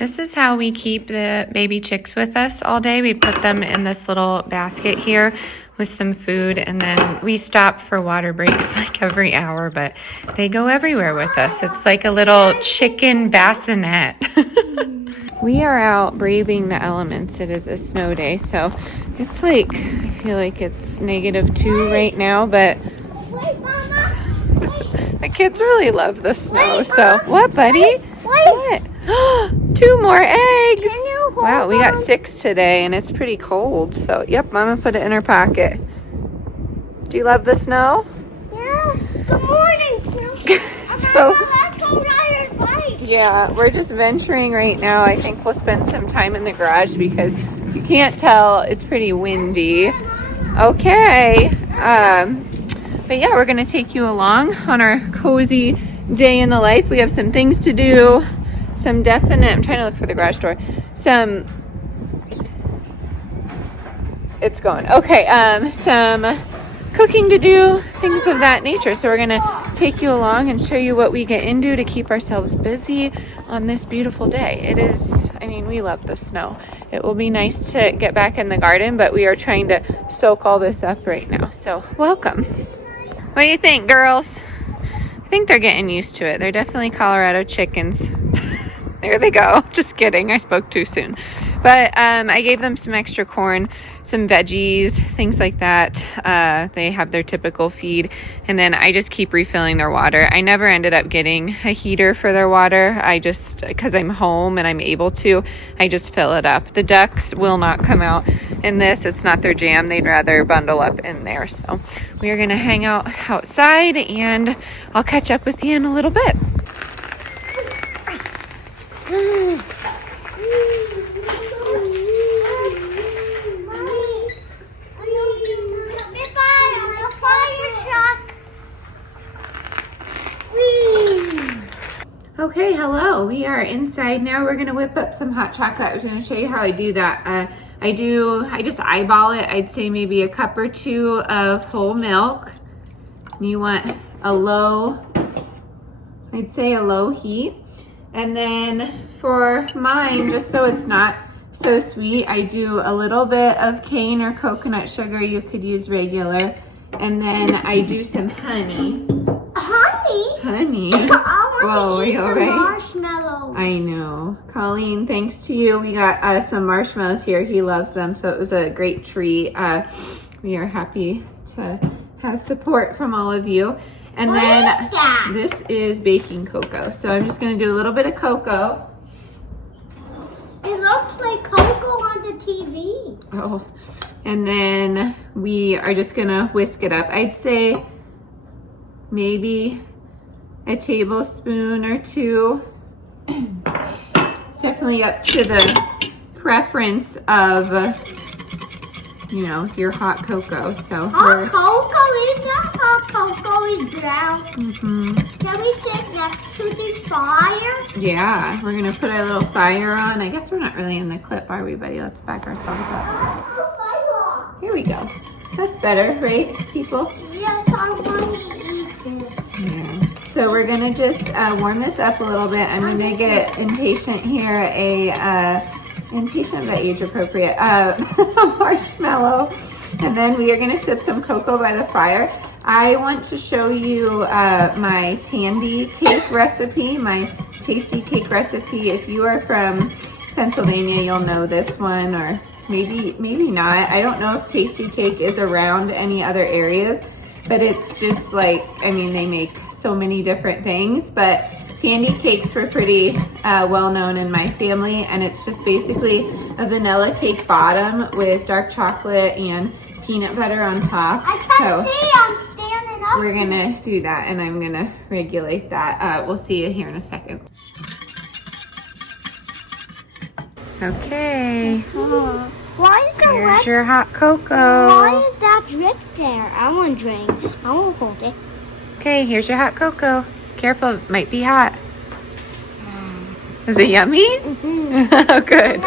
This is how we keep the baby chicks with us all day. We put them in this little basket here with some food, and then we stop for water breaks like every hour, but they go everywhere with us. It's like a little chicken bassinet. We are out braving the elements. It is a snow day, so it's like, I feel like it's -2 right now, but the kids really love the snow. So, what, buddy? What? 2 more eggs. Wow, we got 6 today, and it's pretty cold. So, yep, Mama put it in her pocket. Do you love the snow? Yeah. Good morning, So, let's go ride our bike. yeah, we're just venturing right now. I think we'll spend some time in the garage because if you can't tell, it's pretty windy. Okay. But yeah, we're going to take you along on our cozy day in the life. We have some things to do. Some definite, I'm trying to look for the garage door. It's going. Okay, some cooking to do, things of that nature. So we're gonna take you along and show you what we get into to keep ourselves busy on this beautiful day. It is, I mean, we love the snow. It will be nice to get back in the garden, but we are trying to soak all this up right now. So welcome. What do you think, girls? I think they're getting used to it. They're definitely Colorado chickens. There they go. Just kidding. I spoke too soon. But I gave them some extra corn, some veggies, things like that. They have their typical feed. And then I just keep refilling their water. I never ended up getting a heater for their water. I just, because I'm home and I'm able to, I just fill it up. The ducks will not come out in this. It's not their jam. They'd rather bundle up in there. So we are going to hang out outside, and I'll catch up with you in a little bit. Okay, hello. We are inside now. We're gonna whip up some hot chocolate. I was gonna show you how I do that. I just eyeball it. I'd say maybe a cup or 2 of whole milk. You want a low heat. And then for mine, just so it's not so sweet, I do a little bit of cane or coconut sugar. You could use regular. And then I do some honey. Honey? Whoa, are you all right? Marshmallows. I know. Colleen, thanks to you, we got some marshmallows here. He loves them, so it was a great treat. We are happy to have support from all of you. And then this is baking cocoa. So I'm just going to do a little bit of cocoa. It looks like cocoa on the TV. Oh, and then we are just going to whisk it up. I'd say maybe a tablespoon or 2. It's definitely up to the preference of, you know, your hot cocoa. So hot cocoa is not hot cocoa, is brown. Can we sit next to the fire? Yeah, we're gonna put our little fire on. I guess we're not really in the clip, are we, buddy? Let's back ourselves up. Here we go. That's better, right, people? Yes, I want to eat this. Yeah. So we're gonna just warm this up a little bit. I'm gonna get impatient here, impatient but age appropriate, marshmallow. And then we are gonna sip some cocoa by the fire. I want to show you my tandy cake recipe, my tasty cake recipe. If you are from Pennsylvania, you'll know this one, or maybe not. I don't know if tasty cake is around any other areas, but it's just like, I mean, they make so many different things, but tandy cakes were pretty well known in my family, and it's just basically a vanilla cake bottom with dark chocolate and peanut butter on top. I can't see, I'm standing up. We're gonna do that, and I'm gonna regulate that. We'll see you here in a second. Okay. Oh. Why is there Here's your hot cocoa. Why is that drip there? I want to drink. I won't hold it. Okay, here's your hot cocoa. Careful, it might be hot. Is it yummy? Oh, good.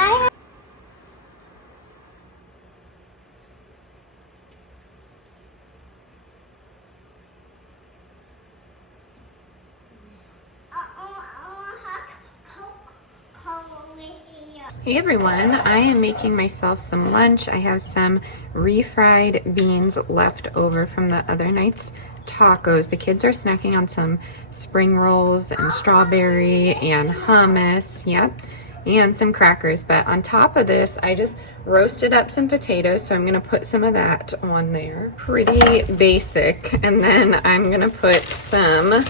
Hey everyone, I am making myself some lunch. I have some refried beans left over from the other night's tacos. The kids are snacking on some spring rolls and strawberry and hummus, yep, and some crackers. But on top of this, I just roasted up some potatoes, so I'm gonna put some of that on there. Pretty basic. And then I'm gonna put some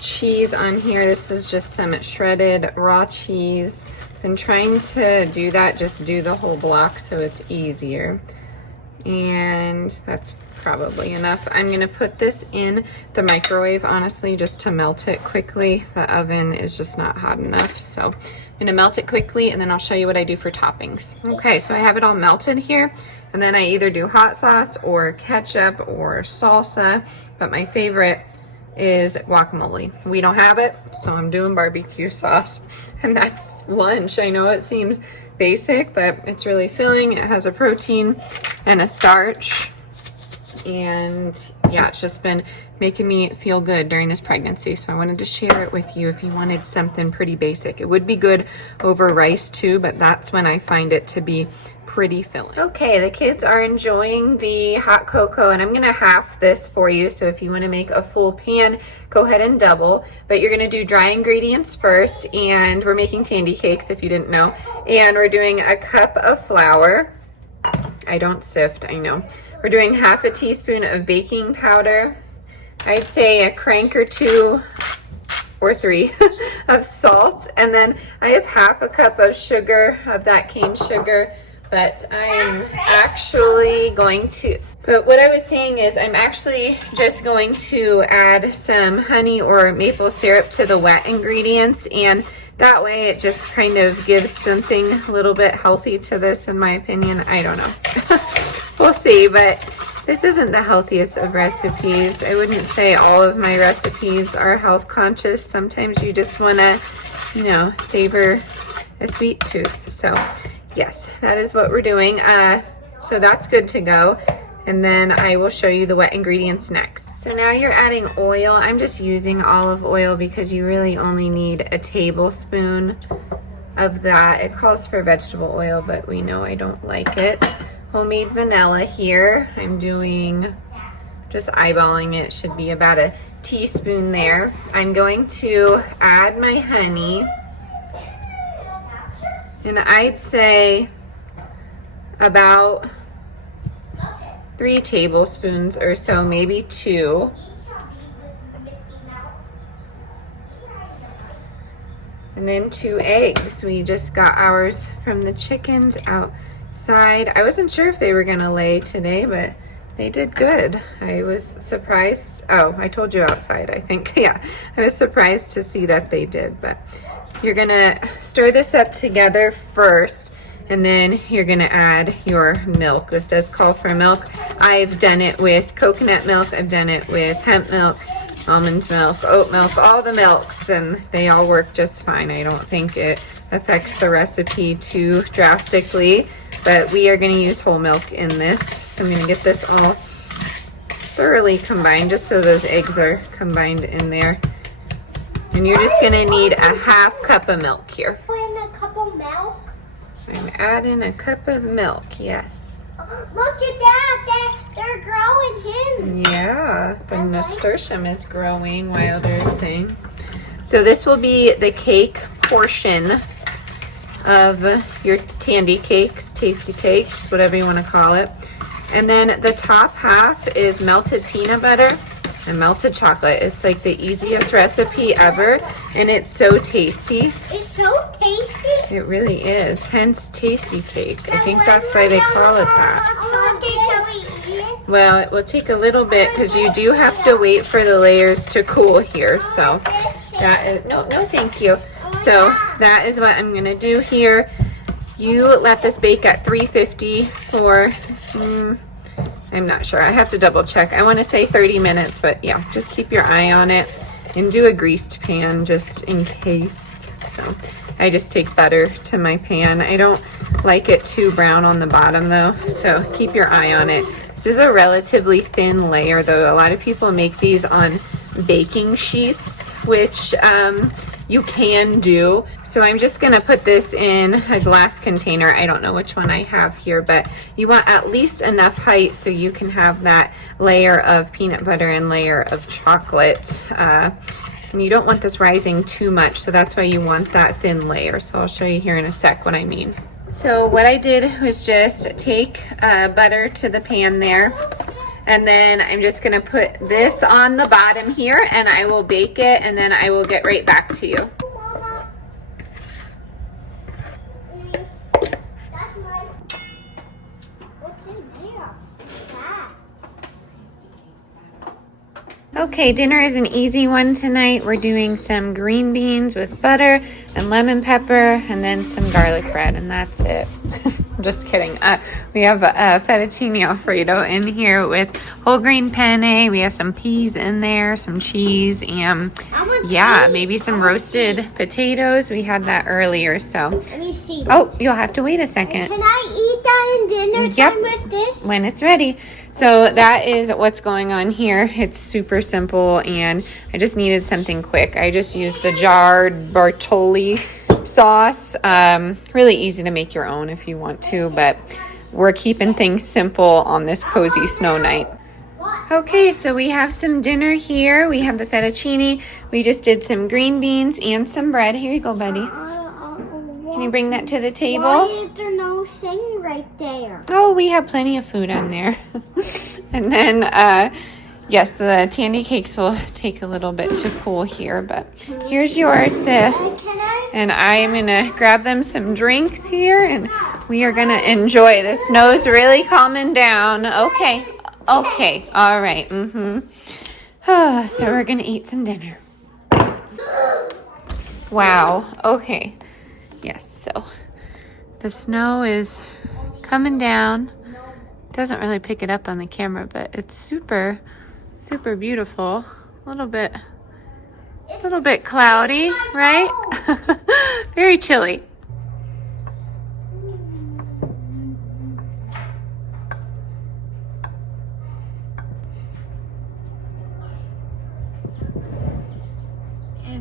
cheese on here. This is just some shredded raw cheese. Been trying to do that, just do the whole block so it's easier. And that's probably enough. I'm gonna put this in the microwave, honestly, just to melt it quickly. The oven is just not hot enough, so I'm gonna melt it quickly and then I'll show you what I do for toppings. Okay, so I have it all melted here, and then I either do hot sauce or ketchup or salsa, but my favorite is guacamole. We don't have it, so I'm doing barbecue sauce. And that's lunch. I know it seems basic, but it's really filling. It has a protein and a starch. And yeah, it's just been making me feel good during this pregnancy. So I wanted to share it with you if you wanted something pretty basic. It would be good over rice too, but that's when I find it to be pretty filling. Okay, the kids are enjoying the hot cocoa, and I'm gonna half this for you. So if you wanna make a full pan, go ahead and double, but you're gonna do dry ingredients first, and we're making tandy cakes if you didn't know. And we're doing a cup of flour. I don't sift, I know. We're doing half a teaspoon of baking powder. I'd say a crank or two or three of salt, and then I have half a cup of sugar, of that cane sugar. But I'm actually going to, what I was saying is I'm actually just going to add some honey or maple syrup to the wet ingredients, and that way it just kind of gives something a little bit healthy to this, in my opinion. I don't know. We'll see, but this isn't the healthiest of recipes. I wouldn't say all of my recipes are health conscious. Sometimes you just want to, you know, savor a sweet tooth. So yes, that is what we're doing. So that's good to go. And then I will show you the wet ingredients next. So now you're adding oil. I'm just using olive oil because you really only need a tablespoon of that. It calls for vegetable oil, but we know I don't like it. Homemade vanilla here. I'm doing, just eyeballing it, should be about a teaspoon there. I'm going to add my honey. And I'd say about 3 tablespoons or so, maybe 2. And then 2 eggs. We just got ours from the chickens outside. I wasn't sure if they were gonna lay today, but they did good. I was surprised. Oh, I told you outside, I think. Yeah, I was surprised to see that they did, but you're gonna stir this up together first, and then you're gonna add your milk. This does call for milk. I've done it with coconut milk, I've done it with hemp milk, almond milk, oat milk, all the milks, and they all work just fine. I don't think it affects the recipe too drastically, but we are gonna use whole milk in this. So I'm gonna get this all thoroughly combined, just so those eggs are combined in there. And you're just gonna need a half cup of milk here. In a cup of milk? I'm adding a cup of milk, yes. Look at that, they're growing in. Yeah, the nasturtium is growing while they're staying. So this will be the cake portion of your tandy cakes, tasty cakes, whatever you wanna call it. And then the top half is melted peanut butter and melted chocolate. It's like the easiest recipe ever, and it's so tasty. It's so tasty. It really is, hence tasty cake. I think that's why they call it that. Can we eat it? Well, it will take a little bit because you do have to wait for the layers to cool here. So that is, no thank you. So that is what I'm gonna do here. You let this bake at 350 for, I'm not sure, I have to double check. I wanna say 30 minutes, but yeah, just keep your eye on it and do a greased pan just in case. So I just take butter to my pan. I don't like it too brown on the bottom though, so keep your eye on it. This is a relatively thin layer though. A lot of people make these on baking sheets, which you can do. So I'm just gonna put this in a glass container. I don't know which one I have here, but you want at least enough height so you can have that layer of peanut butter and layer of chocolate. And you don't want this rising too much, so that's why you want that thin layer. So I'll show you here in a sec what I mean. So what I did was just take butter to the pan there, and then I'm just gonna put this on the bottom here, and I will bake it, and then I will get right back to you. Mama. What's in there? What's that? Okay, dinner is an easy one tonight. We're doing some green beans with butter and lemon pepper, and then some garlic bread, and that's it. I'm just kidding. We have a fettuccine alfredo in here with whole grain penne. We have some peas in there, some cheese, and yeah, maybe some roasted potatoes. We had that earlier, so. Let me see. Oh, you'll have to wait a second. Can I eat that in dinner time with this? When it's ready. So that is what's going on here. It's super simple, and I just needed something quick. I just used the jarred Bartoli sauce. Really easy to make your own if you want to, but we're keeping things simple on this cozy snow night. Okay, so we have some dinner here. We have the fettuccine. We just did some green beans and some bread. Here you go, buddy. Can you bring that to the table? Why is there no thing right there? Oh, we have plenty of food on there. And then, yes, the tandy cakes will take a little bit to cool here, but here's yours, sis. And I am going to grab them some drinks here, and we are going to enjoy. The snow's really calming down. Okay. Okay. All right. Oh, so we're going to eat some dinner. Wow. Okay. Yes, so the snow is coming down. Doesn't really pick it up on the camera, but it's super, super beautiful. A little bit cloudy, right? Very chilly.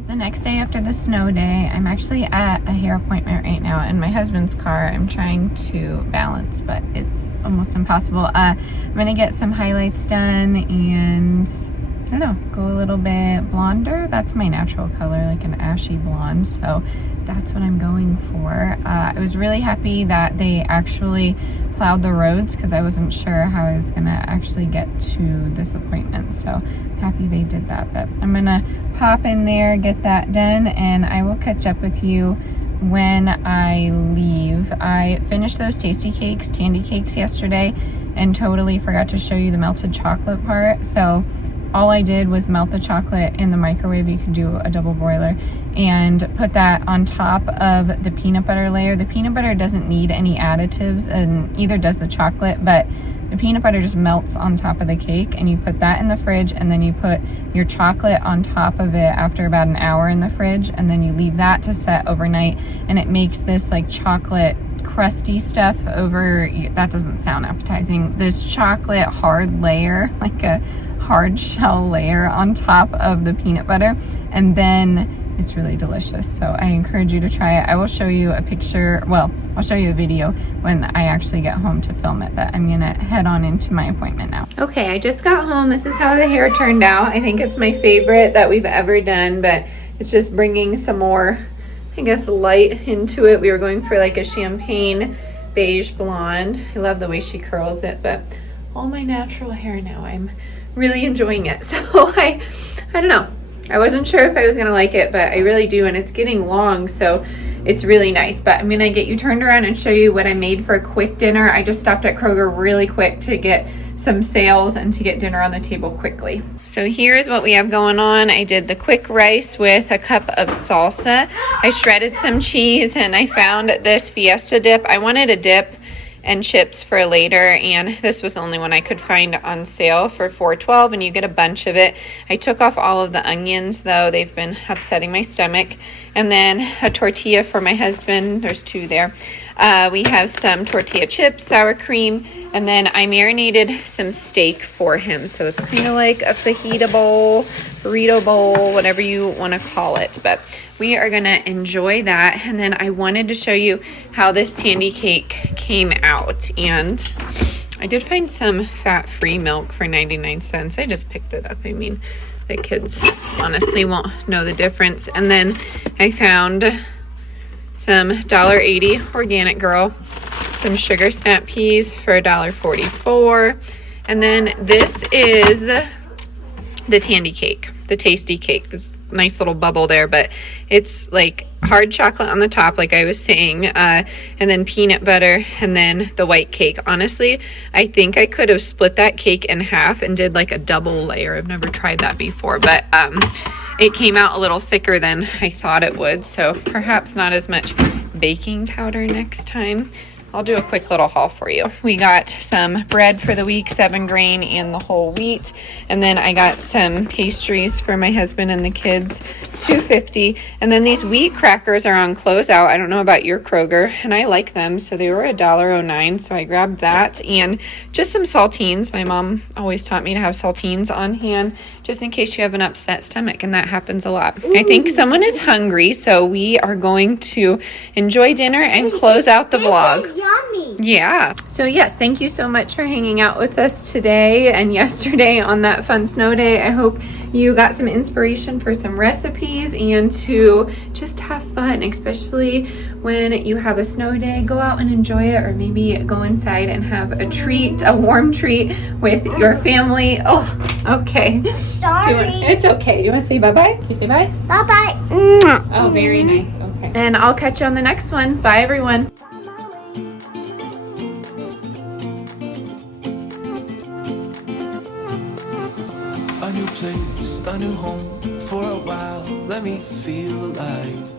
The next day after the snow day, I'm actually at a hair appointment right now in my husband's car. I'm trying to balance, but it's almost impossible. I'm gonna get some highlights done and I don't know, go a little bit blonder. That's my natural color, like an ashy blonde, so that's what I'm going for. I was really happy that they actually plowed the roads because I wasn't sure how I was gonna actually get to this appointment, so happy they did that. But I'm gonna pop in there, get that done, and I will catch up with you when I leave. I finished those tasty cakes, tandy cakes yesterday, and totally forgot to show you the melted chocolate part. So all I did was melt the chocolate in the microwave. You can do a double broiler, and put that on top of the peanut butter layer. The peanut butter doesn't need any additives, and either does the chocolate, but the peanut butter just melts on top of the cake, and you put that in the fridge, and then you put your chocolate on top of it after about an hour in the fridge, and then you leave that to set overnight, and it makes this like chocolate crusty stuff over, that doesn't sound appetizing, this chocolate hard layer, like a hard shell layer on top of the peanut butter, and then it's really delicious. So I encourage you to try it. I will show you a picture, well, I'll show you a video when I actually get home to film it, but I'm gonna head on into my appointment now. Okay, I just got home. This is how the hair turned out. I think it's my favorite that we've ever done, but it's just bringing some more, I guess, light into it. We were going for like a champagne beige blonde. I love the way she curls it, but all my natural hair now, I'm really enjoying it. So I don't know. I wasn't sure if I was gonna like it, but I really do, and it's getting long, so it's really nice. But I'm gonna get you turned around and show you what I made for a quick dinner. I just stopped at Kroger really quick to get some sales and to get dinner on the table quickly. So here's what we have going on. I did the quick rice with a cup of salsa. I shredded some cheese, and I found this Fiesta dip. I wanted a dip and chips for later, and this was the only one I could find on sale for $4.12, and you get a bunch of it. I took off all of the onions though, they've been upsetting my stomach. And then a tortilla for my husband, there's two there. We have some tortilla chips, sour cream, and then I marinated some steak for him, so it's kind of like a fajita bowl, burrito bowl, whatever you want to call it. But we are gonna enjoy that. And then I wanted to show you how this tandy cake came out. And I did find some fat-free milk for 99 cents. I just picked it up. I mean, the kids honestly won't know the difference. And then I found some $1.80 Organic Girl, some sugar snap peas for $1.44. And then this is the tandy cake, the tasty cake. This nice little bubble there, but it's like hard chocolate on the top, like I was saying, and then peanut butter, and then the white cake. Honestly, I think I could have split that cake in half and did like a double layer. I've never tried that before, but it came out a little thicker than I thought it would, so perhaps not as much baking powder next time. I'll do a quick little haul for you. We got some bread for the week, 7 grain and the whole wheat. And then I got some pastries for my husband and the kids, $2.50. And then these wheat crackers are on closeout. I don't know about your Kroger, and I like them. So they were $1.09. So I grabbed that and just some saltines. My mom always taught me to have saltines on hand just in case you have an upset stomach, and that happens a lot. I think someone is hungry, so we are going to enjoy dinner and close out the vlog. Yummy. Yeah. So yes, thank you so much for hanging out with us today and yesterday on that fun snow day. I hope you got some inspiration for some recipes and to just have fun, especially when you have a snow day. Go out and enjoy it, or maybe go inside and have a treat, a warm treat with your family. Oh, okay. Sorry. It's okay. Do you want to say bye-bye? Can you say bye? Bye-bye. Oh, very nice. Okay. And I'll catch you on the next one. Bye, everyone. A new place, a new home for a while. Let me feel alive.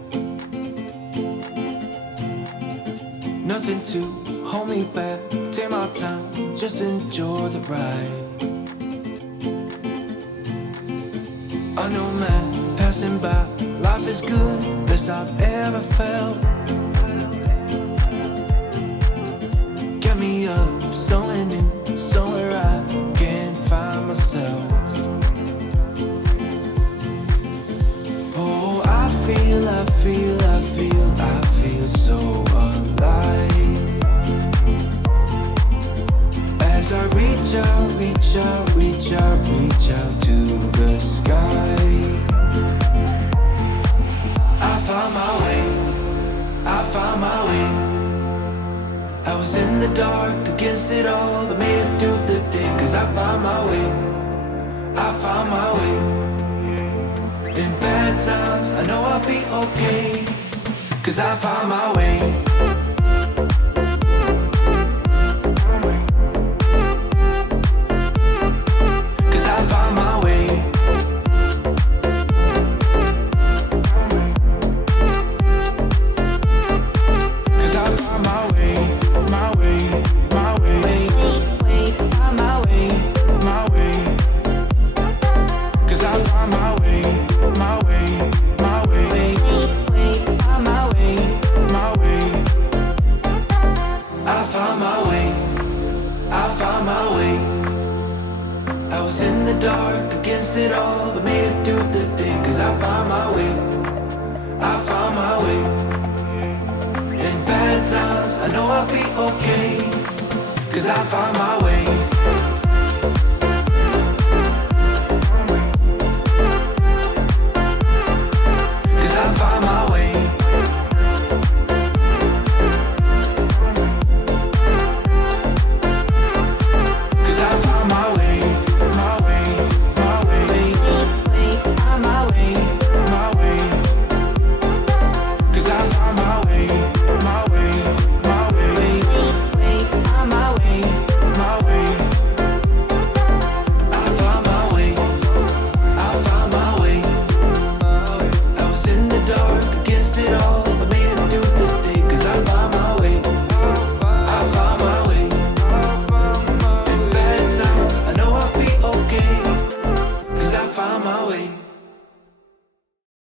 Nothing to hold me back. Take my time, just enjoy the ride. I know man passing by. Life is good, best I've ever felt. Get me up, somewhere new, somewhere I can find myself. Oh, I feel so alive. As I reach out to the sky. I found my way. I was in the dark against it all, but made it through the day. 'Cause I found my way. In bad times, I know I'll be okay. 'Cause I found my way. 'Cause I found my way. 'Cause I found my way, my way, my way. Found my way, my way. 'Cause I found my way, my way, my way. Found my way, my way. I found my way, I found my way. I was in the dark against it all, but made it through the day. 'Cause I found my way, I found my way. In bad times, I know I'll be okay. 'Cause I found my way.